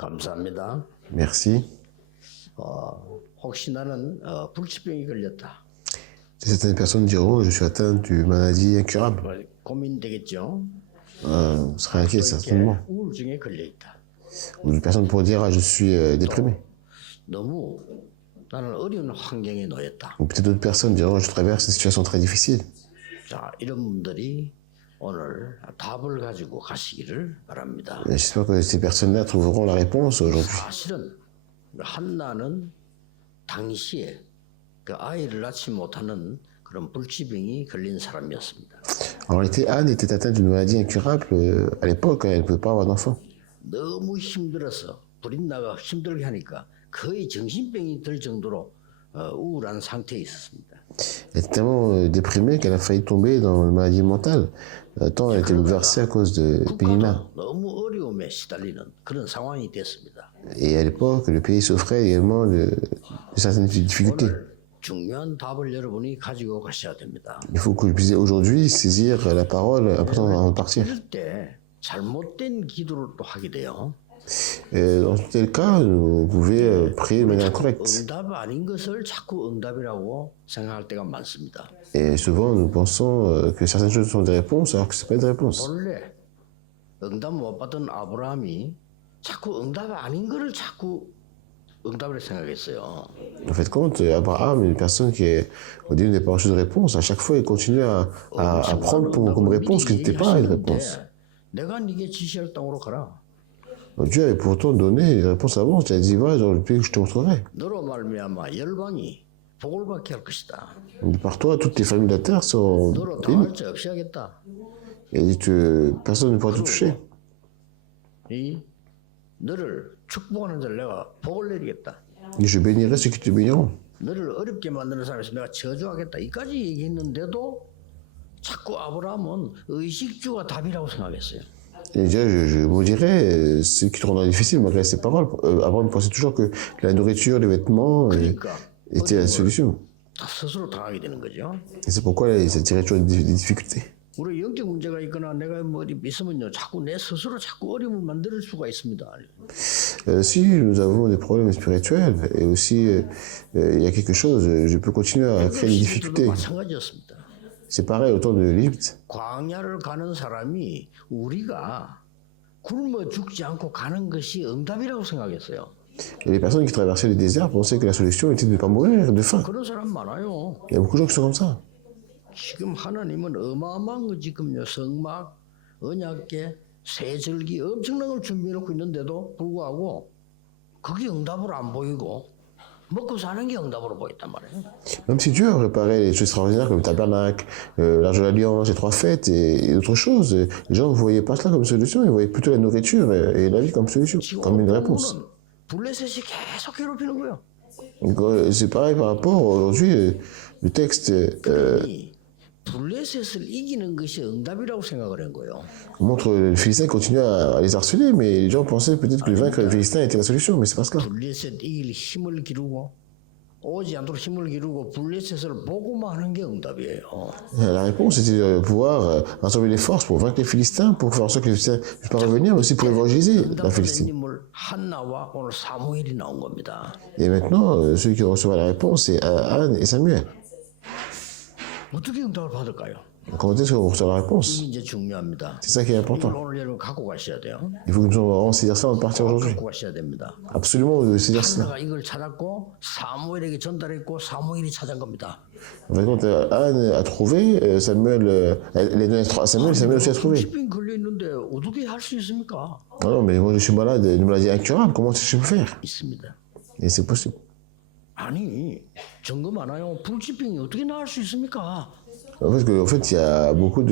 감사합니다. Merci. 혹시 나는 불치병이 걸렸다. Certaines personnes diront, je suis atteint d'une maladie incurable. 고민되겠죠. On sera inquiet 또 이렇게 certainement. 우울증에 걸려 있다. Ou une personne pourrait dire, ah, je suis déprimé. 너무 나는 어려운 환경에 놓였다. Ou peut-être d'autres personnes diront, je traverse une situation très difficile. 자, 이런 분들이 오늘 답을 가지고 가시기를 바랍니다. J'espère que ces personnes-là trouveront la réponse aujourd'hui. 사실은 한나는 당시에 그 아이를 낳지 못하는 그런 불치병이 걸린 사람이었습니다. En réalité, Anne était atteinte d'une maladie incurable à l'époque, elle ne pouvait pas avoir d'enfant. 너무 힘들어서 불이 나가 힘들게 하니까 거의 정신병이 들 정도로 우울한 상태에 있었습니다. Elle était tellement déprimée qu'elle a failli tomber dans une maladie mentale, tant elle était bouleversée à cause de Pénina. 너무 어려움에 시달리는 그런 상황이 됐습니다. Et à l'époque, le pays souffrait également de certaines difficultés. 오늘 중요한 답을 여러분이 가지고 가셔야 됩니다. Il faut que je puisse aujourd'hui saisir la parole importante avant de partir. 이럴 때 잘못된 기도를 또 하게 돼요. Dans tel cas, vous pouvez prier de manière correcte. 응답 아닌 것을 자꾸 응답이라고 생각할 때가 많습니다. Et souvent, nous pensons que certaines choses sont des réponses alors que ce n'est pas des réponses. 원래 응답 못 받은 아브라함이 자꾸 응답 아닌 것을 자꾸 응답을 생각했어요. En fait, compte, Abraham, une personne qui est au début n'est pas reçu de réponse, à chaque fois, il continue à prendre comme réponse ce qui n'était pas une réponse. 내가 네게 지시할 땅으로 가라. Dieu avait pourtant donné les réponses avant. Il a dit, va dans le pays que je te montrerai. 너로 말미암아 열방이 복을 받게 할 것이다. Par toi, toutes les familles de la terre sont 너로 bénies. 당할 자 없이 하겠다. Il a dit que personne ne pourra te toucher. 이 너를 축복하는 자를 내가 복을 내리겠다. Et je bénirai ceux qui te béniront. 너를 어렵게 만드는 사람에서 내가 저주하겠다. 이까지 얘기했는데도 자꾸 아브라함은 의식주가 답이라고 생각했어요. Et déjà, je maudirai ceux qui te rendront difficile malgré ces paroles. Abraham pensait toujours que la nourriture, les vêtements étaient la solution. 다 스스로 당하게 되는 거죠. Et c'est pourquoi il s'est tiré toujours des difficultés. 우리 영적 문제가 있거나 내가 뭐 어디 있으면요, 자꾸 내 스스로 자꾸 어려움을 만들 수가 있습니다. Si nous avons des problèmes spirituels et aussi il y a quelque chose, je peux continuer à créer des difficultés. 마찬가지였습니다. C'est pareil au temps de l'Égypte. 광야를 가는 사람이 우리가 굶어 죽지 않고 가는 것이 응답이라고 생각했어요. Et les personnes qui traversaient le désert pensaient que la solution était de ne pas mourir de faim. 그런 사람 많아요. Il y a beaucoup de gens qui sont comme ça. 지금 하나님은 어마어마한 거 지금요, 성막, 언약궤, 세절기 엄청난 걸 준비해 놓고 있는데도 불구하고 그게 응답으로 안 보이고 먹고 사는 게 응답으로 보였단 말이에요. Même si Dieu a préparé les choses extraordinaires comme le tabernacle, l'arche de l'alliance, les 3 fêtes et d'autres choses, les gens ne voyaient pas cela comme solution, ils voyaient plutôt la nourriture et la vie comme solution, comme une réponse. 블레셋이 계속 괴롭히는 거예요. Donc, c'est pareil par rapport aujourd'hui, le texte 블레셋을 이기는 것이 응답이라고 생각을 한 거예요. montre que les Philistins continuent à les harceler, mais les gens pensaient peut-être que vaincre les Philistins était la solution, mais c'est pas ce cas. 블레셋 이길 힘을 기르고 오지 않도록 힘을 기르고 블레셋을 보고만 하는 게 응답이에요. La réponse était de pouvoir rassembler les forces pour vaincre les Philistins, pour faire en sorte que les Philistins ne puissent pas revenir, mais aussi pour évangéliser la Philistine. 응답받는 한나와 오늘 사무엘이 나온 겁니다. Et maintenant, ceux qui reçoivent la réponse, c'est Anne et Samuel. 어떻게 응답을 받을까요? Comment est-ce qu'on reçoit la réponse? 이게 이제 중요합니다. C'est ça qui est important. 이걸 오늘 여러분 갖고 가셔야 돼요. Il faut que nous allons saisir ça avant de partir aujourd'hui. 갖고 가셔야 됩니다. Absolument, on veut saisir cela. 한나가 이걸 찾았고 사무엘에게 전달했고 사무엘이 찾은 겁니다. En fait, quand Anne a trouvé, Samuel, elle a donné à Samuel, Samuel aussi a trouvé. 불치병 걸려 있는데 어떻게 할 수 있습니까? Ah non, mais moi je suis malade d'une maladie incurable, comment est-ce que je peux faire? 있습니다. Et c'est possible. 아니 증거 많아요. 불치병이 어떻게 나을 수 있습니까? En fait, il y a beaucoup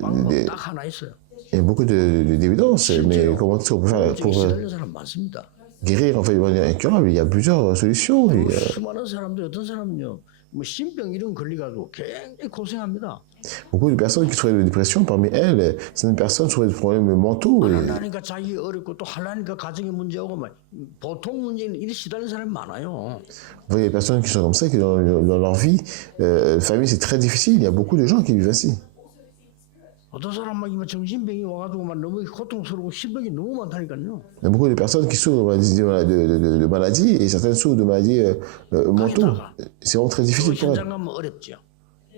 방법 딱 하나 있어요. il y a beaucoup d'évidence, mais comment est-ce qu'on peut faire pour 시달리는 사람 많습니다. guérir en fait de manière incurable? Il y a plusieurs solutions. 수많은 사람들 어떤 사람은요, 뭐 신병 이런 걸려가지고 굉장히 고생합니다. Beaucoup de personnes qui souffrent de dépression, parmi elles, certaines personnes souffrent de problèmes mentaux. Et 하나니까 자기 어렵고 또 하나니까 가정의 문제하고 막 보통 문제는 이렇게 시달리는 사람이 많아요. vous voyez, les personnes qui sont comme ça, qui dans leur vie, famille, c'est très difficile. Il y a beaucoup de gens qui vivent ainsi. 어떤 사람 막 이만 정신병이 와가지고 막 너무 고통스럽고 힘들게 너무 많다니까요. Il y a beaucoup de personnes qui souffrent de maladies et certaines souffrent de maladies mentaux. C'est vraiment très difficile pour elles. 현장 가면 어렵죠.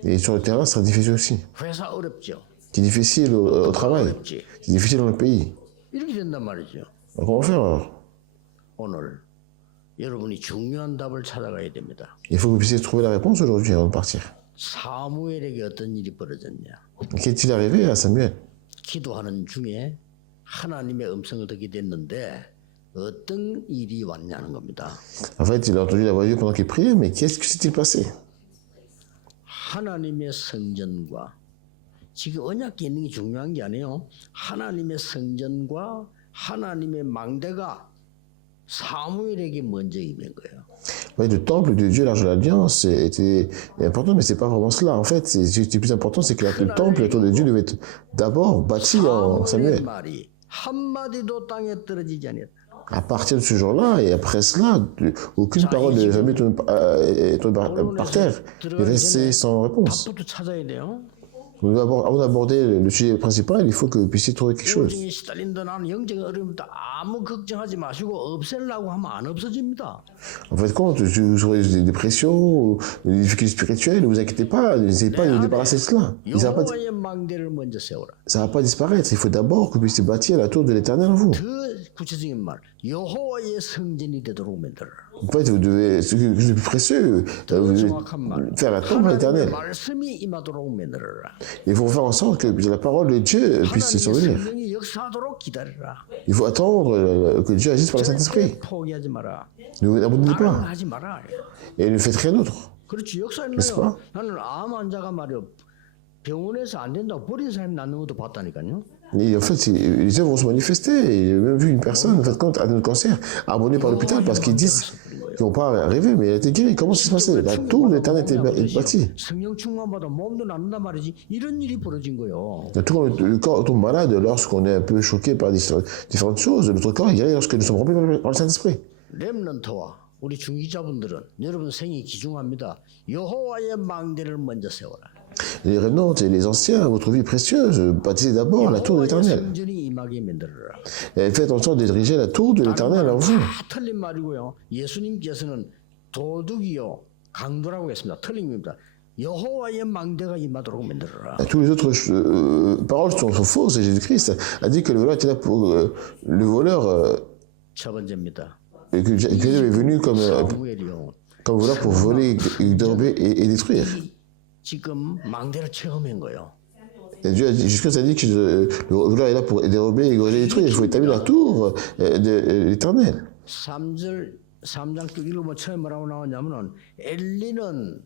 Et sur le terrain, c'est difficile aussi. 회사 어렵죠. C'est difficile au travail. 어렵지. C'est difficile dans le pays. 이렇게 된단 말이죠. Alors, comment faire alors? 오늘 여러분이 중요한 답을 찾아가야 됩니다. Il faut que vous puissiez trouver la réponse aujourd'hui avant de partir. 사무엘에게 어떤 일이 벌어졌냐? Qu'est-il arrivé à Samuel? 기도하는 중에 하나님의 음성을 듣게 됐는데 어떤 일이 왔냐는 겁니다. En fait, il a entendu la voix de Dieu pendant qu'il priait, mais qu'est-ce qui s'est-il passé? 하나님의 성전과 지금 언약궤 있는 게 중요한 게 아니에요. 하나님의 성전과 하나님의 망대가 사무엘에게 먼저 임한 거예요. Ouais, le temple de Dieu, l'arche de l'Alliance, était important, mais c'est pas vraiment cela. En fait, ce qui est plus important, c'est que le temple, la tour de Dieu, devait être d'abord bâti en 사무엘의 Samuel. 말이 한마디도 땅에 떨어지지 않았다. À partir de ce jour-là, et après cela, aucune parole de Samuel est tombée par terre. Il est resté sans réponse. 답부터 찾아야 돼요. Avant d'aborder le sujet principal, il faut que vous puissiez trouver quelque chose. 영적인 시달린다 나는 영적인 어려움다 아무 걱정하지 마시고 없애려고 하면 안 없어집니다. En fait, quand vous aurez des dépressions ou des difficultés spirituelles, ne vous inquiétez pas, n'essayez pas de vous débarrasser de cela. 여호와의 망대를 먼저 세워라. Ça ne va pas disparaître. Il faut d'abord que vous puissiez bâtir la tour de l'Éternel en vous. 더 구체적인 말, 여호와의 성전이 되도록 만들어라. En fait, vous devez, ce qui est le plus précieux, vous devez 정확한 말, faire la tombe à 하나님의 l'Éternel. 말씀이 임하도록 만들어라. Il faut faire en sorte que la parole de Dieu puisse se 하나님의 survenir. 성령이 역사하도록 기다려라. Il faut attendre que Dieu agisse par le Saint-Esprit. 포기하지 마라. Ne vous abandonnez 다른 거 pas. 하지 마라. Et ne faites rien d'autre. 그렇지 역사는 n'est-ce pas? 나는 암 환자가 말이요 병원에서 안 된다고 버린 사람이 낫는 것도 봤다니까요. Et en fait, les œuvres vont se manifester. J'ai même vu une personne, en fait, quand elle a un cancer, abandonnée par l'hôpital parce qu'ils disent qu'ils ne vont pas arriver, mais elle a été guérie. Comment ça se passait? La tour de l'Éternel était bâtie. 성령 충만받아 몸도 낫는단 말이지. 이런 일이 벌어진 거예요. Tout le corps tombe malade lorsqu'on est un peu choqué par différentes choses. Notre corps est guéri lorsque nous sommes remplis par le Saint-Esprit. 렘넌트와 우리 중기자분들은 여러분 생이 귀중합니다. 여호와의 망대를 먼저 세워라. Les révenants et les anciens, votre vie précieuse, bâtissez d'abord la tour de 여호와의 l'Éternel. 성전이 임하게 만들어라. Et faites en sorte de diriger la tour de l'Éternel en vous. 다 틀린 말이고요. 예수님께서는 도둑이요 강도라고 했습니다. 틀린 겁니다. 여호와의 망대가 임하도록 만들어라. Toutes les autres paroles sont fausses. Et Jésus-Christ a dit que le voleur était là pour le voleur, 첫 번째입니다. que Dieu est venu comme 사무엘이요. voleur pour voler, dérober et détruire. 지금 망대를 체험한 거예요. Et Dieu a dit, Jésus-Christ a dit que le voleur est là pour dérober, égorger et détruire. Il faut établir la tour de l'Éternel. 3장 쭉 읽으면 처음에 뭐라고 나오냐면은 엘리는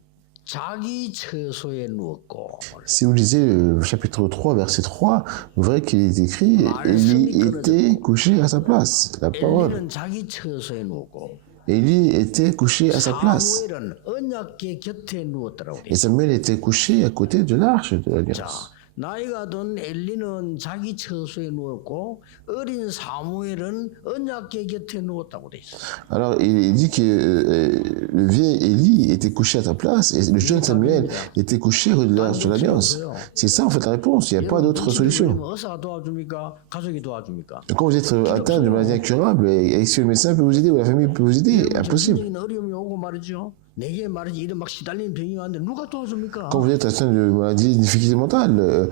자기 처소에 누웠고 Si vous lisez le chapitre 3, verset 3, vous verrez qu'il est écrit Élie était couché à sa place. La parole. 엘리는 자기 처소에 누웠고 Élie était couché à sa place. 사무엘은 언약궤 곁에 누웠더라고. Et Samuel était couché à côté de l'arche de 자, l'Alliance. 나이가 든 엘리는 자기 처소에 누웠고 어린 사무엘은 언약궤 곁에 누웠다고 돼 있어. Alors, il dit que le vieil Élie était couché à sa place et le jeune Samuel était couché de l'arche de l'Alliance. C'est ça, en fait, la réponse. Il n'y a pas d'autre solution. 의사가 도와줍니까? 가족이 도와줍니까? Quand vous êtes atteint de maladie incurable, est-ce que le médecin peut vous aider ou la famille peut vous aider? Impossible. 정신적인 어려움이 오고 말이죠. 내게 말이지 이런 막 시달리는 병이 왔는데 누가 도와줍니까? Quand vous êtes atteint de maladie, de difficultés mentales,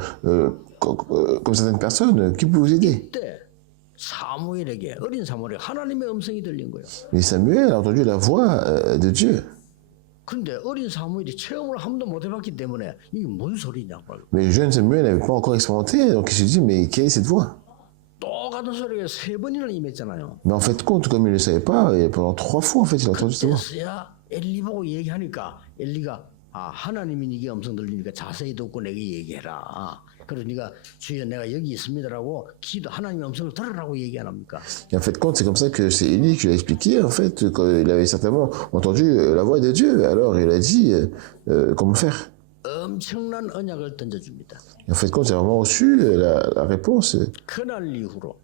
comme certaines personnes, qui peut vous aider? 그때 사무엘에게 어린 사무엘에게 하나님의 음성이 들린 거예요. Mais Samuel a entendu la voix de Dieu. 근데 어린 사무엘이 체험을 한 번도 못 해봤기 때문에 이게 뭔 소리냐? Mais le jeune Samuel n'avait pas encore expérimenté, donc il se dit, mais quelle est cette voix? 똑같은 소리가 3번이나 임했잖아요. Mais en fait, compte, comme il ne le savait pas, et pendant 3 fois, en fait, il a entendu cette voix. 그때서야 엘리 보고 얘기하니까 엘리가 하나님이 네게 음성 들리니까 자세히 듣고 내게 얘기해라. 그래서 네가 주여 내가 여기 있습니다라고 기도 하나님의 음성을 들으라고 얘기 안 합니까? Et en fait, compte, c'est comme ça que c'est Élie qui l'a expliqué, en fait, quand il avait certainement entendu la voix de Dieu. Alors, il a dit comment faire. 엄청난 언약을 던져줍니다. Et en fait, compte, j'ai vraiment reçu la réponse. 그날 이후로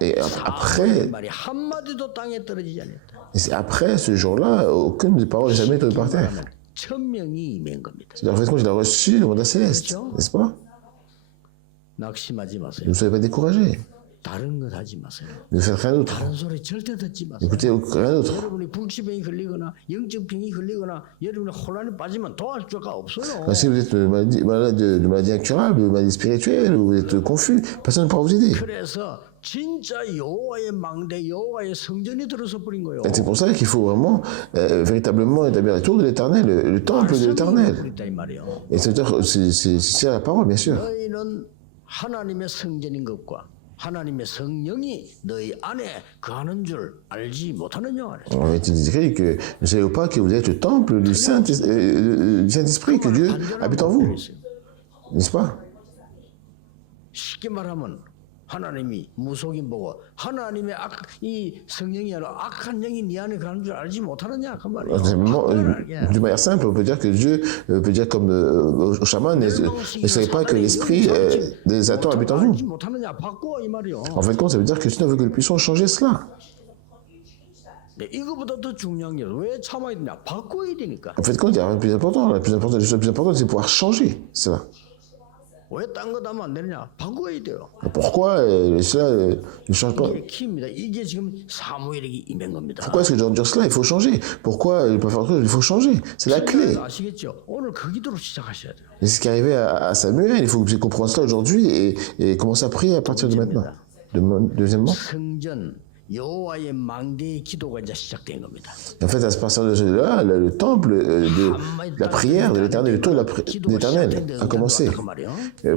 Et après, 말이 한마디도 땅에 떨어지지 않았다. et c'est après ce jour-là, aucune des paroles n'est jamais tombée par terre. 천명이 임한 겁니다. En fait, quand il a reçu le mandat céleste, n'est-ce pas? 낙심하지 마세요. Ne soyez pas découragés. 다른 것 하지 마세요. Ne faites rien d'autre. 다른 소리 절대 듣지 마세요. Écoutez rien d'autre. 여러분이 불치병이 걸리거나 영적 병이 걸리거나 여러분이 혼란에 빠지면 도와줄 수가 없어요. Si vous êtes malade de maladie incurable, de maladie spirituelle, ou vous êtes confus, personne ne pourra vous aider. 그래서 진짜 여호와의 망대, 여호와의 성전이 들어서 버린 거예요. Et c'est pour ça qu'il faut vraiment, véritablement établir la tour de l'éternel, le temple de l'éternel. 그랬다 이 말이에요. Et c'est la parole, bien sûr. 너희는 하나님의 성전인 것과 하나님의 성령이 너희 안에 거하는 줄 알지 못하느냐. On a été écrit que ne savez pas que vous êtes le temple du Saint-Esprit, que Dieu habite en vous. N'est-ce pas? 쉽게 말하면 하나님이 무속인 보고 하나님의 이 성령이 아니라 악한 영이 네 안에 가는 줄 알지 못하느냐 그 말이에요. De manière simple, on peut dire que Dieu peut dire comme au chaman, ne savez pas que l'esprit des Satan habite en vous. 못하느냐 바꿔 이 말이요. En fait, ça veut dire que sinon, on veut que nous puissions changer cela. 네, 이거보다 더 중요한 게 왜 참아야 되냐? 바꿔야 되니까. En fait, il y a rien de plus important. La chose la plus importante, c'est de pouvoir changer cela. 왜 딴 거 하면 안 되느냐? 바꿔야 돼요. Pourquoi cela ne change pas? 이게 키입니다. 이게 지금 사무엘에게 임한 겁니다. Pourquoi est-ce que je dois dire cela? Il faut changer. Pourquoi il peut faire autre chose? Il faut changer. C'est la clé. 아시겠죠? 오늘 그 기도로 시작하셔야 돼요. Et c'est ce qui est arrivé à Samuel. Il faut que vous puissiez comprendre cela aujourd'hui et commencer à prier à partir de maintenant. Deuxièmement, 성전 여호와의 망대의 기도가 이제 시작된 겁니다. en fait, à partir de là, le temple de la prière de l'éternel, le tour de l'éternel a commencé.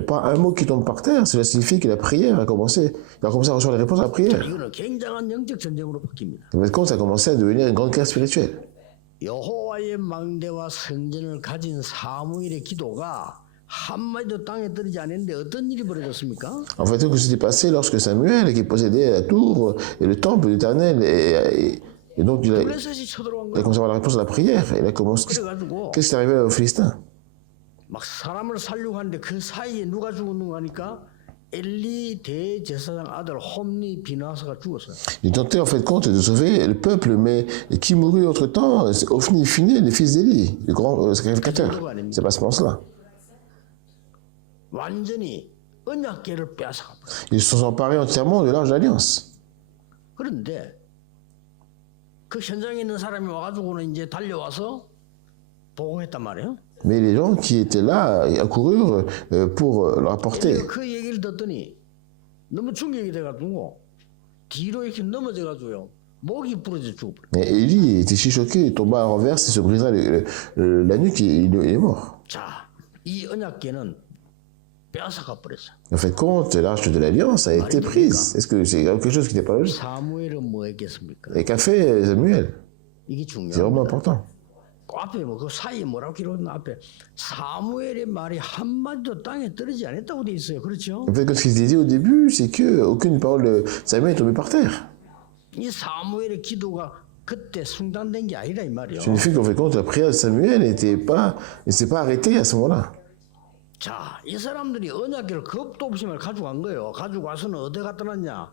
Pas un mot qui tombe par terre, cela signifie que la prière a commencé. Il a commencé à recevoir les réponses à la prière. 이거는 굉장한 영적 전쟁으로 바뀝니다. En fait, ça a commencé à devenir une grande guerre spirituelle. 여호와의 망대와 성전을 가진 사무엘의 기도가 한마디도 땅에 떨어지지 않았는데 어떤 일이 벌어졌습니까? En fait, ce qui s'était passé lorsque Samuel, qui possédait la tour et le temple de l'éternel, et donc il a 블레셋이 쳐들어간 commencé à avoir la réponse à la prière. Il a commencé. 그래가지고 Qu'est-ce qui est arrivé aux Philistins? 막 사람을 살려고 하는데 그 사이에 누가 죽었는가 하니까 엘리 대제사장 아들 홈리 비나사가 죽었어요. Ils tentaient en fait compte de sauver le peuple, mais qui mourut entre-temps? C'est Ophni et Phiné, les fils d'Élie, le grand sacrificateur. C'est pas cela. 완전히 언약궤를 빼앗아가 버렸어요. Ils se sont emparés entièrement de l'Arche d'Alliance. 그런데 그 현장에 있는 사람이 와가지고는 이제 달려와서 보고했단 말이에요. Mais les gens qui étaient là accoururent pour le rapporter. 그 얘기를 듣더니 너무 충격이 돼가지고 뒤로 이렇게 넘어져가지고요. 목이 부러져 죽어버려. Et Élie était si choqué, il tomba à renverse, il se brisa la nuque et il est mort. 자, 이 언약궤는 빼앗아가 버렸어. En fait, compte, l'arche de l'Alliance a été prise. Est-ce que c'est quelque chose qui n'était pas logique? 사무엘은 뭐 했겠습니까? Et qu'a fait Samuel? 이게 C'est vraiment 중요합니다. important. 그 앞에 뭐 그 사이에 뭐라고 기록했나 앞에 사무엘의 말이 한마디도 땅에 떨어지지 않았다고 돼 있어요. 그렇죠? En fait, ce qui était dit au début, c'est qu'aucune parole de Samuel est tombée par terre. 이 사무엘의 기도가 그때 중단된 게 아니라 이 말이요. Signifie qu'en fait, compte, la prière de Samuel ne s'est pas arrêtée à ce moment-là. 자, 이 사람들이 언약궤를 겁도 없이 말 가져간 거예요. 가지고 와서는 어디 갖다 놨냐?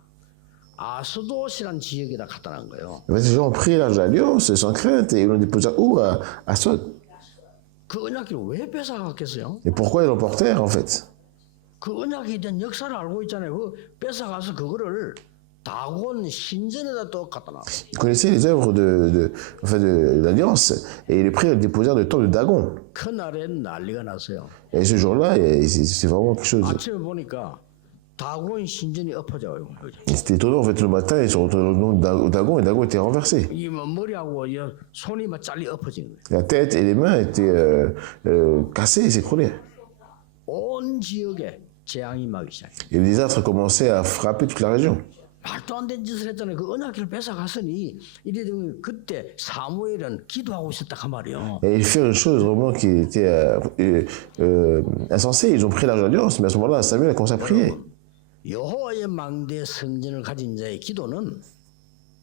아스돗이란 지역에다 갖다 놨 거예요. En fait, ces gens ont pris l'arche de l'Alliance sans crainte et ils l'ont déposé où? À Asdod. 그 언약궤를 왜 뺏어갔겠어요? Et pourquoi ils l'emportèrent, en fait? 그 언약궤에 대한 역사를 알고 있잖아요. 그 뺏어가서 그거를 다곤 신전에다 또 갖다 놨어요. Ils connaissaient les œuvres de l'Alliance et ils les prirent et les déposèrent dans le temple de Dagon. 그날엔 난리가 났어요. Et ce jour-là, c'est vraiment quelque chose. 아침에 보니까 다곤 신전이 엎어져요. C'était étonnant, en fait, le matin, ils sont retournés au nom de Dagon et Dagon était renversé. 이 머리하고 손이 막 잘리 엎어진 거예요. La tête et les mains étaient cassées et s'écroulaient. 온 지역에 재앙이 막기 시작해요. Et les désastres commençaient à frapper toute la région. 말도 안 되는 짓을 했잖아요. 그 언약궤를 뺏어갔으니 이래 되면 그때 사무엘은 기도하고 있었다 그 말이에요. Et ils firent une chose vraiment qui était insensée. Ils ont pris l'arche de l'Alliance, mais à ce moment-là, Samuel a commencé à prier. 여호와의 망대 성전을 가진 자의 기도는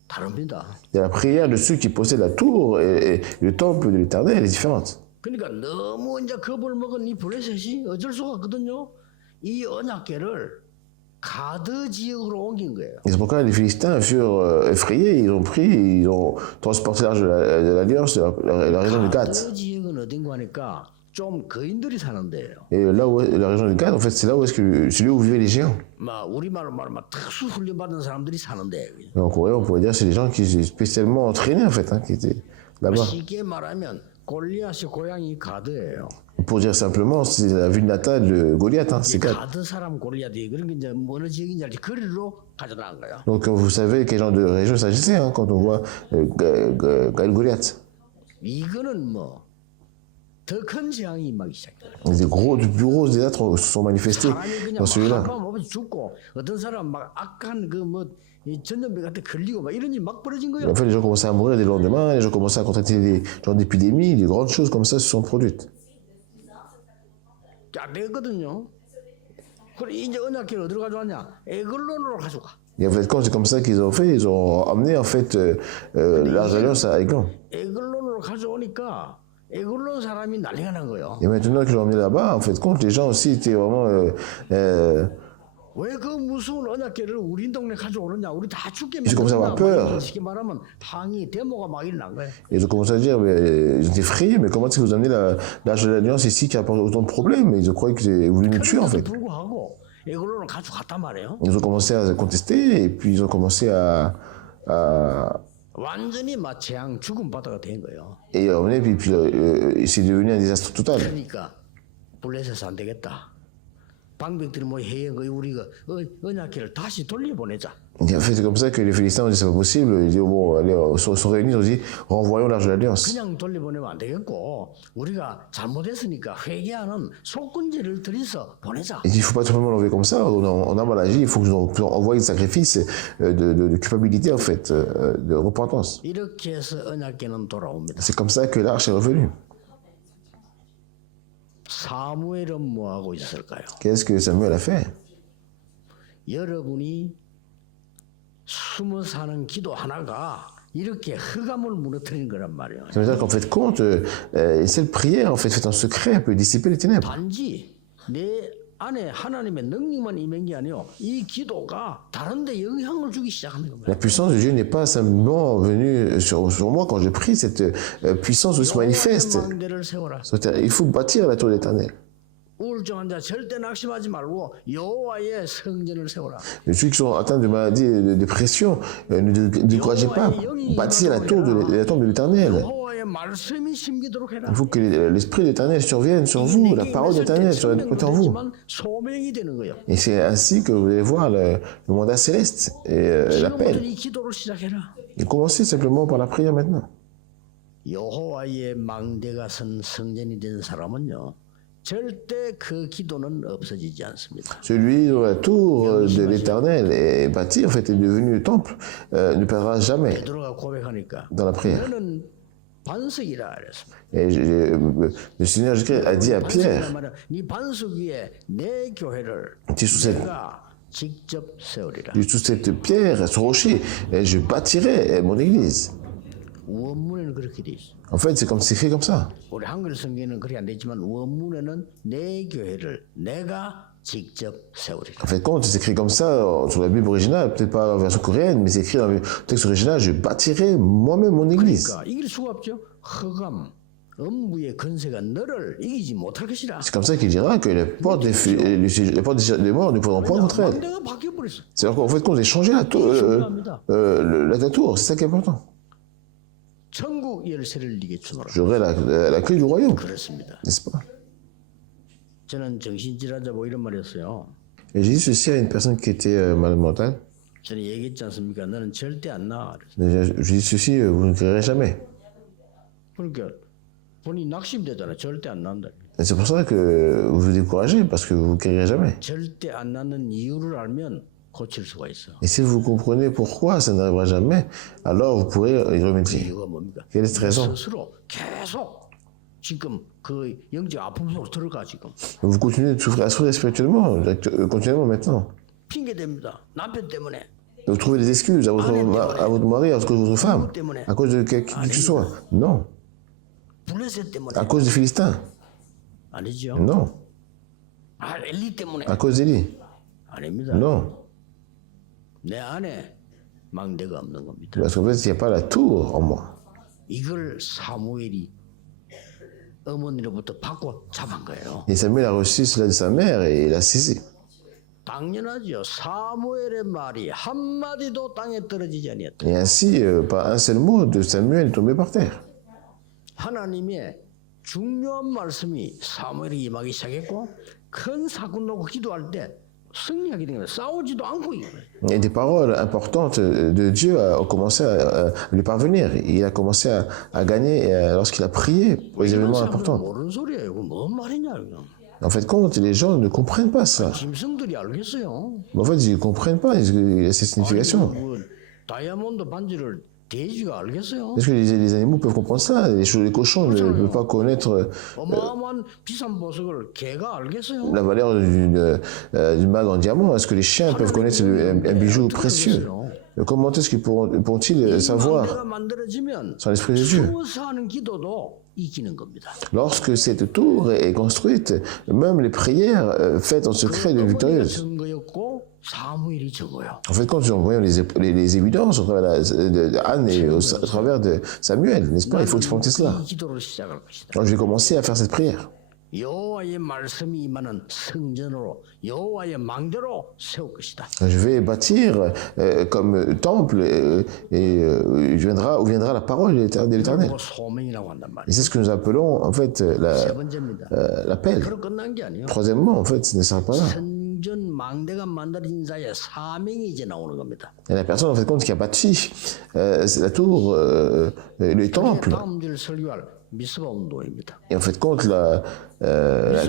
다릅니다. Et la prière de ceux qui possèdent la tour et le temple de l'Éternel est différente. 그러니까 너무 이제 겁을 먹은 이 블레셋이 어쩔 수가 없거든요. 이 언약궤를 가드 지역으로 옮긴 거예요. Et c'est pourquoi les Philistins furent effrayés. Ils ont transporté l'arche de l'Alliance de la région de Gath. 가드 지역은 어딘가 하니까 좀 거인들이 사는 데예요. Et là où la région de Gad, en fait, c'est là où c'est là où vivaient les géants. 막 우리말로 말하면 특수 훈련 받은 사람들이 사는 데예요. Et en Corée, on pourrait dire que c'est les gens qui étaient spécialement entraînés, en fait, hein, qui étaient là-bas. 쉽게 말하면 골리앗의 고향이 가드예요. Pour dire simplement, c'est la ville natale de Goliath, hein, c'est Gad. 가드 사람 골리앗이 그런 게 이제 어느 지역인지 알지 거리로 가져나간 거예요. Donc vous savez quel genre de région il s'agissait hein, quand on voit Goliath. 이거는 뭐 더 큰 재앙이 임하기 시작해요. Des plus gros désastres se sont manifestés 사람이 그냥 dans celui-là. 한밤 없이 죽고 어떤 사람 막 악한 그뭐 전염병 같은 걸리고 막 이런 일이 막 벌어진 거예요. En fait, les gens commençaient à mourir dès le lendemain, les gens commençaient à contracter des genres d'épidémies, des grandes choses comme ça se sont produites. 안 되거든요. 그래 이제 언약궤를 어디로 가져왔냐? 에글론으로 가져가. Et en fait, quand c'est comme ça qu'ils ont fait, ils ont amené en fait l'Arche d'Alliance à Aiglon. 에글론으로 가져오니까 에글론 사람이 난리가 난 거예요. Et maintenant qu'ils l'ont emmené là-bas, en fait, compte, les gens aussi étaient vraiment. 왜 그 무서운 언약궤를 우리 동네 가져오느냐? 우리 다 죽게 Ils ont commencé à avoir peur. 쉽게 말하면 항의 데모가 막 일어난 거예요. Ils ont commencé à dire, mais, ils étaient effrayés, mais comment est-ce que vous amenez l'Arche de l'Alliance ici qui apporte autant de problèmes? Ils ont cru que vous voulez nous tuer en fait. 불구하고 에글론을 가져갔단 말이에요. Ils ont commencé à contester et puis ils ont commencé à 완전히 막 재앙 죽음 바다가 된 거예요. et puis c'est devenu un désastre total. 그러니까 블레셋에서 안 되겠다. 방백들이 뭐 해야 우리가 언약궤를 다시 돌려보내자. Et en fait, c'est comme ça que les Philistins ont dit c'est pas possible. Ils disent bon, allez, sont réunis, ils ont dit renvoyons l'Arche de l'Alliance. 그냥 돌려보내면 안 되겠고 우리가 잘못했으니까 회개하는 속건제를 들여서 보내자. Il dit il faut pas tout simplement l'envoyer comme ça. On a mal agi, il faut que nous envoyions des sacrifices de culpabilité en fait, de repentance. 이렇게 해서 언약궤는 돌아옵니다. C'est comme ça que l'Arche est revenue. 사무엘은 뭐 하고 있었을까요? Qu'est-ce que Samuel a fait? 여러분이 숨어 사는 기도 하나가 이렇게 흑암을 무너뜨리는 거란 말이에요. Ça veut dire qu'en fait, compte, cette prière, en fait, faite en secret, peut dissiper les ténèbres. 단지 내 안에 하나님의 능력만 임한 게 아니요, 이 기도가 다른데 영향을 주기 시작하는 겁니다. La puissance de Dieu n'est pas simplement venue sur moi quand je prie, cette puissance se manifeste. 망대를 세워라. Il faut bâtir la tour de l'Éternel. 우울증 환자 절대 낙심하지 말고 여호와의 성전을 세워라. Ceux qui sont atteints de maladies de dépression, ne découragez pas, bâtissez la tour de l'Éternel. 여호와의 말씀이 심기도록 해라. Il faut que l'Esprit de l'Éternel survienne sur vous, la parole de l'Éternel soit en vous. 소명이 되는 거예요. Et c'est ainsi que vous allez voir le mandat céleste et l'appel. 이 기도를 시작해라. Et commencez simplement par la prière maintenant. 여호와의 망대가 선 성전이 된 사람은요, 절대 그 기도는 없어지지 않습니다. Celui dont la tour de l'Éternel est bâtie, en fait, est devenu temple, ne perdra jamais 베드로가 고백하니까 dans la prière. 너는 반석이라 그랬습니다. Et le Seigneur Jésus a dit à Pierre, 네 반석 위에 내 교회를 tu es sous 내가 직접 세우리라. cette pierre, ce rocher, et je bâtirai mon église. 원문에는 그렇게 돼 있어. En fait, c'est écrit comme ça. 우리 한글 성경에는 그렇게 안 돼 있지만 원문에는 내 교회를 내가 직접 세우리라. En fait, quand c'est écrit comme ça sur la Bible originale, peut-être pas la version coréenne, mais c'est écrit dans le texte original, je bâtirai moi-même mon église. 그러니까 이길 수가 없죠. 흑암, 음부의 권세가 너를 이기지 못할 것이라. C'est comme ça qu'il dira que les portes des morts ne pourront pas contre elle. 망대가 바뀌어 버렸어. C'est-à-dire qu'en fait, quand j'ai changé la tour, la tour, c'est ça qui est important. 천국 열쇠를 네게 주노라. J'aurai la clé du royaume, 그렇습니다. n'est-ce pas? 저는 정신질환자 뭐 이런 말이었어요. Et j'ai dit ceci à une personne qui était malade mentale. 저는 얘기했지 않습니까? 너는 절대 안 나. J'ai dit ceci, vous ne créerez jamais. 그러니까 본인 낙심되잖아. 절대 안 난다. Et c'est pour ça que vous vous découragez, parce que vous ne créerez jamais. 절대 안 낫는 이유를 알면 고칠 수가 있어. Et si vous comprenez pourquoi ça n'arrivera jamais, alors vous pourrez y remédier. 이유가 뭡니까? Quelle est cette raison? 스스로 계속 지금 그 영적 아픔 속으로 들어가 지금. Vous continuez de souffrir spirituellement, continuellement maintenant. 핑계 댑니다. 남편 때문에. Vous trouvez des excuses à votre mari, à cause de votre femme, à cause de qui que ce soit. Non. 블레셋 때문에. À cause des Philistins. 아니죠. Non. 아, 엘리 때문에. À cause d'Élie. 아닙니다. Non. 내 안에 망대가 없는 겁니다. Parce qu'en fait, il n'y a pas la tour en moi. 이걸 사무엘이 어머니로부터 받고 잡은 거예요. Et Samuel a reçu cela de sa mère et il l'a saisi. 당연하죠. 사무엘의 말이 한마디도 땅에 떨어지지 아니었다. Et ainsi, pas un seul mot de Samuel est tombé par terre. 하나님의 중요한 말씀이 사무엘에게 임하기 시작했고 큰 사건 놓고 기도할 때 승리하게 된 거예요. 싸우지도 않고 이거예요. Et des paroles importantes de Dieu ont commencé à lui parvenir. Il a commencé à gagner lorsqu'il a prié pour les événements importants. 모르는 소리예요. 이거 뭔 말이냐 이거. En fait, compte, les gens ne comprennent pas ça. 짐승들이 알겠어요. En fait, ils ne comprennent pas ces significations. 다이아몬드 반지를 돼지가 알겠어요. Est-ce que les animaux peuvent comprendre ça? Les cochons ne peuvent pas connaître 어마어마한 비싼 보석을 개가 알겠어요. la valeur d'une bague en diamant. Est-ce que les chiens peuvent connaître un bijou précieux? Comment est-ce qu'ils pourront-ils savoir 망대가 만들어지면 sans l'Esprit de Dieu? 숨어서 하는 기도도 이기는 겁니다. Lorsque cette tour est construite, même les prières faites en secret deviennent victorieuses. 증거였고 사무엘이 증거요. En fait, quand nous voyons les évidences au travers de Anne et au travers de Samuel, n'est-ce pas? Il faut expérimenter cela. 이 기도를 시작할 것이다. Alors, je vais commencer à faire cette prière. 여호와의 말씀이 임하는 성전으로 여호와의 망대로 세울 것이다. Je vais bâtir comme temple où viendra la parole de l'Éternel. 그리고 소명이라고 한단 말이에요. Et c'est ce que nous appelons en fait 세 번째입니다. l'appel. 그럼 끝난 게 아니에요. Troisièmement, en fait, ce ne sera pas là. 성전 망대가 만들어진 자의 사명이 이제 나오는 겁니다. Et la personne en fait compte qui a bâti la tour, le temple. 다음 줄 설교할 미스바 운동입니다. Et en fait compte la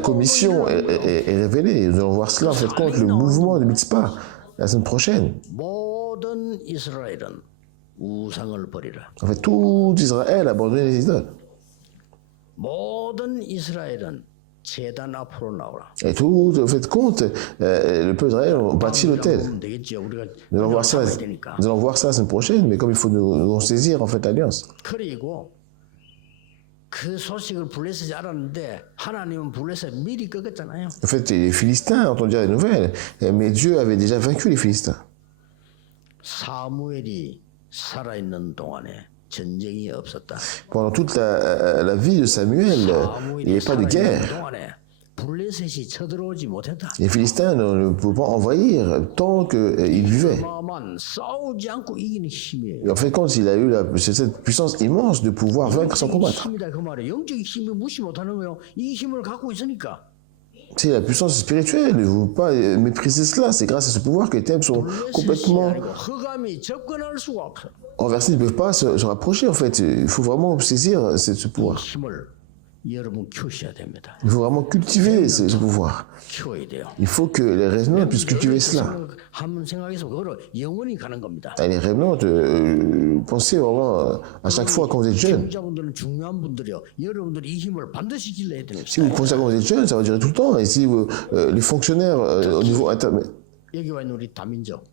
commission est révélée. Nous allons voir cela en fait compte le mouvement de Mitzpah la semaine prochaine. 모든 이스라엘은 우상을 버리라. En fait, tout Israël a abandonné les idoles. 모든 이스라엘은 제단 앞으로 나오라. Et tout en fait compte le peuple d'Israël ont bâti l'autel. 보면 되겠죠. 우리가 Nous allons voir ça. 되니까. Nous allons voir ça la semaine prochaine, mais comme il faut nous saisir en fait l'alliance. 그리고 그 소식을 블레셋이 알았는데 하나님은 블레셋 미리 꺾었잖아요. En fait, les Philistins entendirent les nouvelles, mais Dieu avait déjà vaincu les Philistins. 사무엘이 살아있는 동안에 전쟁이 없었다. Pendant toute la vie de Samuel, il n'y avait pas de guerre. 동안에 블레셋이 쳐들어오지 못했다. Les Philistins ne pouvaient pas envahir tant qu'ils vivaient. 어마어마한 싸우지 않고 이기는 힘이에요. Et en fait, quand il a eu cette puissance immense de pouvoir vaincre sans combattre. 힘이다 그 말이에요. 영적인 힘을 무시 못하는 거예요. 이 힘을 갖고 있으니까. C'est la puissance spirituelle, il ne faut pas mépriser cela. C'est grâce à ce pouvoir que les thèmes sont complètement 흑암이 접근할 수가 없어. renversés, ils ne peuvent pas se rapprocher en fait. Il faut vraiment saisir ce pouvoir. 힘을 여러분 키우셔야 됩니다. Il faut vraiment cultiver ce pouvoir. 키워야 돼요. Il faut que les révenants puissent cultiver cela. 한번 생각해서 그거를 영원히 가는 겁니다. Et les révenants, pensez vraiment à chaque fois quand vous êtes jeune. 자분들은 중요한 분들이요. 여러분들이 이 힘을 반드시 길러야 되는 Si vous pensez quand vous êtes jeune, ça va durer tout le temps. Et si les fonctionnaires au niveau intermédiaire. 여기 와 있는 우리 다민족.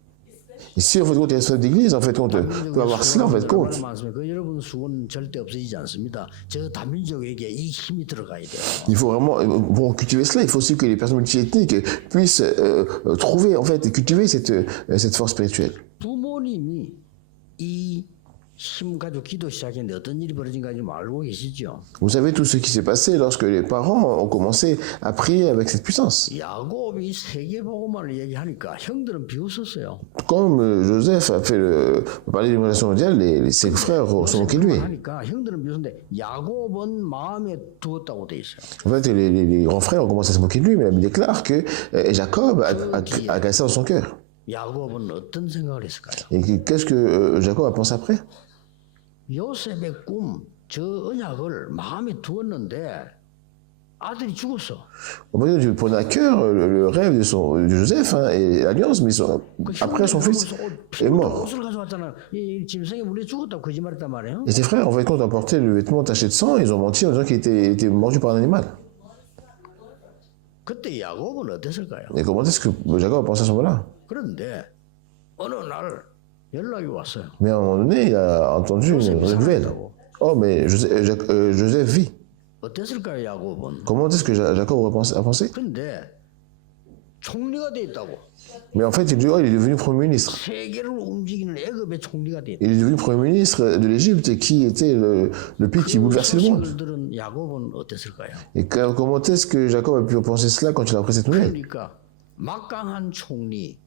Ici, en fait, compte, les responsables d'église, en fait, compte, peut avoir cela, en fait, compte. 그 여러분 수고는 절대 없어지지 않습니다. 저 다민족에게 이 힘이 들어가야 돼요. Il faut vraiment, pour cultiver cela, il faut aussi que les personnes multiethniques puissent trouver, en fait, et cultiver cette force spirituelle. 부모님이 이 힘 가지고 기도 시작했는데 어떤 일이 벌어진가 좀 알고 계시죠? Vous savez tout ce qui s'est passé lorsque les parents ont commencé à prier avec cette puissance. 야곱이 세계복음화를 얘기하니까 형들은 비웃었어요. Comme Joseph a fait parler de l'émigration mondiale, ses frères se moquaient de lui. 하니까 형들은 비웃는데 야곱은 마음에 두었다고 돼 있어요. En fait, les grands frères ont commencé à se moquer de lui, mais la Bible déclare que Jacob a gardé ça dans son cœur. 야곱은 어떤 생각을 했을까요? Et qu'est-ce que Jacob a pensé après? 요셉의 꿈, 저 언약을 마음에 두었는데 아들이 죽었어. On va dire que prenait à cœur le rêve de Joseph et l'alliance, mais après son fils est mort. 옷을 가져왔잖아. 이 짐승이 물에 죽었다고 거짓말했단 말이에요. Et ses frères, en fait, quand ils ont apporté le vêtement taché de sang, ils ont menti en disant qu'il était mordu par un animal. 그때 야곱은 어땠을까요? Et comment est-ce que Jacob a pensé à ce moment-là? 그런데 어느 날 연락이 왔어요. Mais à un moment donné, il a entendu une nouvelle. Oh, mais Joseph vit. 어땠을까요, 야곱은? Comment est-ce que Jacob a pensé? 근데 총리가 돼 있다고. Mais en fait, il est devenu Premier ministre. 세계를 움직이는 애굽의 총리가 돼 있다. Il est devenu Premier ministre de l'Égypte, qui était le pays qui bouleversait le monde. 소설들은 야곱은 어땠을까요? Et comment est-ce que Jacob a pu penser cela quand il a appris cette nouvelle? 그러니까 막강한 총리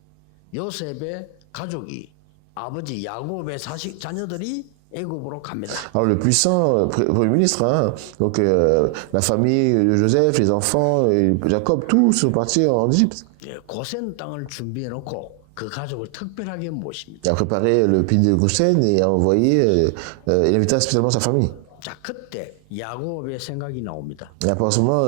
요셉의 가족이 아버지 야곱의 자녀들이 애굽으로 갑니다. Alors le puissant Premier ministre, hein, donc la famille de Joseph, les enfants, et Jacob, tous sont partis en Égypte. 예, 고센 땅을 준비해 놓고 그 가족을 특별하게 모십니다. Il a préparé le pays de Goshen et a envoyé, il invita spécialement sa famille. 자, 그때 야곱의 생각이 나옵니다. Et à ce moment,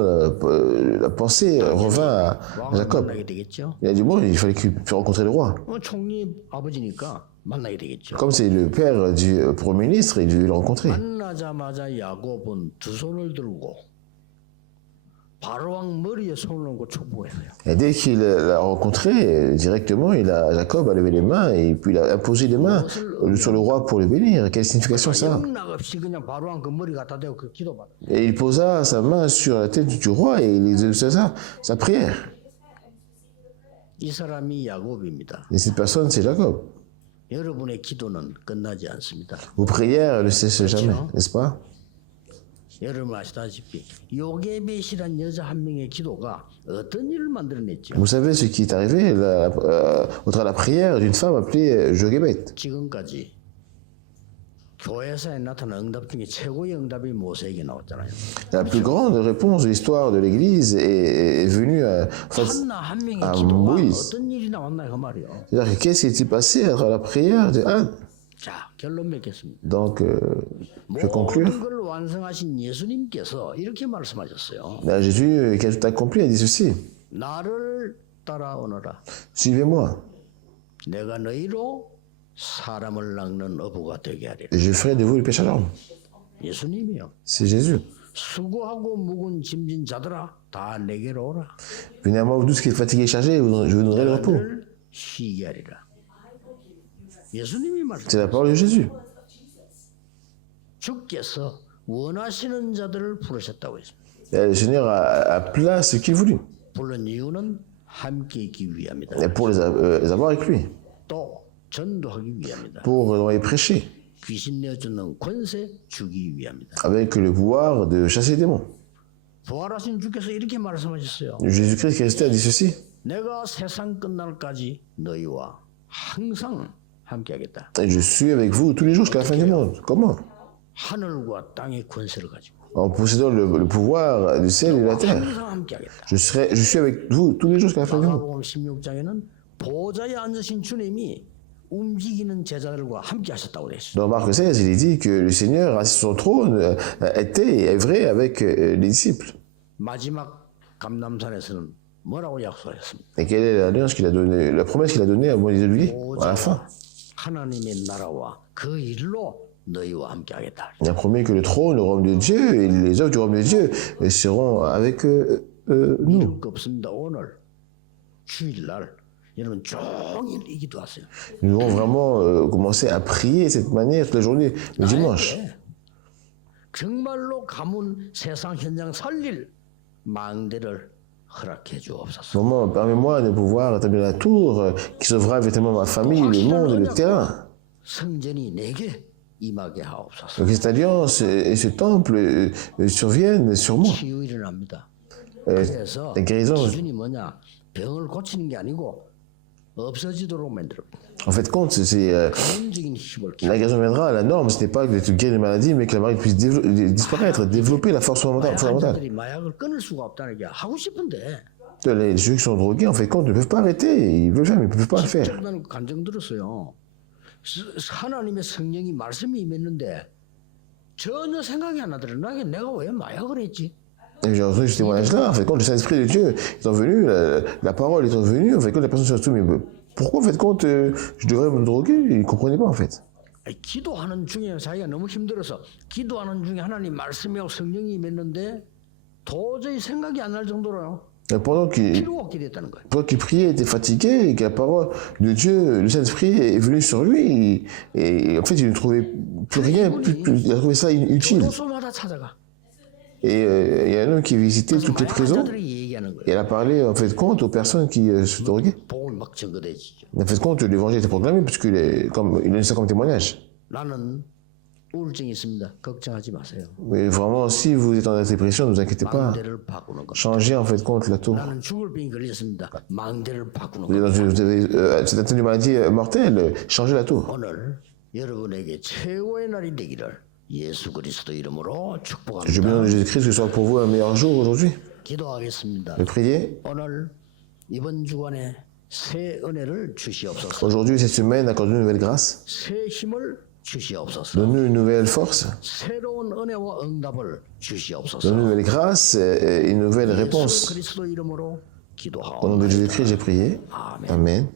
la pensée revint à 왕을 Jacob. 만나게 되겠죠. Il a dit, bon, il fallait qu'il puisse rencontrer le roi. 총리 아버지니까 만나게 되겠죠. Comme c'est le père du Premier ministre, il devait le rencontrer. 만나자마자 야곱은 두 손을 들고 바로왕 머리에 손을 얹고 축복했어요. Et dès qu'il l'a rencontré, directement, Jacob a levé les mains et puis il a imposé les mains sur le roi pour le bénir. Quelle signification ça? 영락 없이 그냥 바로왕 그 머리 갖다 대고 그 기도받아. Et il posa sa main sur la tête du roi et il exauça sa prière. 이 사람이 야곱입니다. Et cette personne, c'est Jacob. 여러분의 기도는 끝나지 않습니다. Vos prières ne cessent jamais, n'est-ce pas? 여러분 아시다시피 요게벳이란 여자 한 명의 기도가 어떤 일을 만들어냈죠? Vous savez ce qui est arrivé au travers de la prière d'une femme appelée Jochebed. 지금까지 교회사에 나타난 응답 중에 최고의 응답이 모세에게 나왔잖아요. La plus grande réponse de l'histoire de l'Église est venue 한나 한 명의 à 기도가 Moïse. 어떤 일이 나왔나요, 그 말이요. C'est-à-dire que qu'est-ce qui s'est passé à travers la prière de Anne? 자, 결론 맺겠습니다. Donc, je vais conclure. 모든 걸 완성하신 예수님께서 이렇게 말씀하셨어요. Là, Jésus, qui a tout accompli, a dit ceci. 나를 따라오너라. Suivez-moi. 내가 너희로 사람을 낚는 어부가 되게 하리라. Et je ferai de vous le pêche à l'homme. 예수님이요. C'est Jésus. 수고하고 묵은 짐진 자들아 다 내게로 오라. Venez à moi, vous tous qui êtes fatigués et chargés, je vous donnerai le repos. 너를 쉬게 하리라. 예수님이 말씀. C'est la parole de Jésus. 주께서 원하시는 자들을 부르셨다고 했습니다. Et le Seigneur appela ce qu'il voulut. 불른 이유는 함께 있기 위함이다. Et pour les avoir avec lui. 또 전도하기 위함이다. Pour les prêcher. 귀신 내쫓는 권세 주기 위함이다. Avec le pouvoir de chasser les démons. 부활하신 주께서 이렇게 말씀하셨어요. Jésus-Christ qui est resté a dit ceci. 내가 세상 끝날까지 너희와 항상 함께하겠다. Et je suis avec vous tous les jours jusqu'à la fin du monde. Comment? 하늘과 땅의 권세를 가지고 En possédant le pouvoir du ciel et de la terre. 항상 함께하겠다. Je suis avec vous tous les jours jusqu'à la fin du monde. 마가복음 16장에는 보좌에 앉으신 주님이 움직이는 제자들과 함께 하셨다고 되어 있어요. Dans Marc 16, il est dit que le Seigneur, assis sur son trône, était et est vrai avec les disciples. 마지막 감람산에서는 뭐라고 약속하셨습니까? Et quelle est l'alliance qu'il a donnée, la promesse qu'il a donnée à Moïse et lui à la fin? 하나님의 나라와 그 일로 너희와 함께하겠다. Il a promis que le trône, le royaume de Dieu et les œuvres du royaume de Dieu seront avec nous. 이럴 거 없습니다. 오늘 주일날 여러분 종일 이 기도하세요. Nous devons vraiment commencer à prier de cette manière toute la journée, le dimanche. 정말로 가문 세상 현장 살릴 망대를 허락해 주옵소서. Vraiment, permets-moi de pouvoir établir la tour qui sauvera effectivement ma famille, le monde et le terrain. 성전이 내게 임하게 하옵소서. Donc cette alliance et ce temple surviennent sur moi. 치유 일어납니다. 그래서 La guérison, 기준이 뭐냐? 병을 고치는 게 아니고 없어지도록 만들었다. en fait, compte, c'est 개인적인 힘을 la guérison viendra. La norme, ce n'est pas de guérir les maladies, mais que la maladie puisse disparaître, développer la force fondamentale. 환자들이 마약을 끊을 수가 없다는 게 하고 싶은데 Les gens qui sont drogués, en fait, compte, ne peuvent pas arrêter. Ils veulent faire, mais ils ne peuvent pas le faire. 나는 감정 들었어요. 하나님의 성령이 말씀이 임했는데 전혀 생각이 안 나더라. 내가 왜 마약을 했지? Et j'ai entendu ce témoignage-là. En fait, quand le Saint-Esprit de Dieu est venu, la parole est venue, en fait, quand les personnes sont mais pourquoi, en fait, quand je devrais me droguer, ils ne comprenaient pas, en fait. 기도하는 중에 자기가 너무 힘들어서 기도하는 중에 하나님 말씀이하고 성령이 임했는데 도저히 생각이 안 날 정도로 Et pendant 필요가 없게 됐다는 거예요. qu'il priait, il était fatigué, et que la parole de Dieu, le Saint-Esprit est venu sur lui, et en fait, il ne trouvait plus rien, il a trouvé ça inutile. 교도소마다 찾아가. Et il y a un homme qui visitait toutes les prisons. 환자들이 얘기하는 Et elle 거예요. a parlé, en fait, compte aux personnes qui se droguaient. 복음이 막 증거되지죠. En fait, compte, l'évangile était proclamé, puisqu'il est, comme, il a ça comme témoignage. 나는 우울증이 있습니다. 걱정하지 마세요. Mais vraiment, si vous êtes en dépression, ne vous inquiétez pas. 망대를 바꾸는 것. Changez, en fait, compte la tour. 나는 죽을 병이 걸렸습니다. 망대를 바꾸는 Vous 것. vous avez cette atteinte d'une maladie mortelle, changez la tour. 오늘 여러분에게 최고의 날이 되기를 예수 그리스도 이름으로 Je 축복합니다. bénis au nom de Jésus-Christ que ce soit pour vous un meilleur jour aujourd'hui. 기도하겠습니다. De prier. 오늘 이번 주간에 새 은혜를 주시옵소서. Aujourd'hui, cette semaine, accorde-nous une nouvelle grâce. 새 힘을 주시옵소서. Donne-nous une nouvelle force. 새로운 은혜와 응답을 주시옵소서. Donne-nous une nouvelle grâce et une nouvelle 예수 réponse. 그리스도 이름으로 Au nom de 기도하옵나이다. Jésus-Christ, j'ai prié. 아멘. Amen.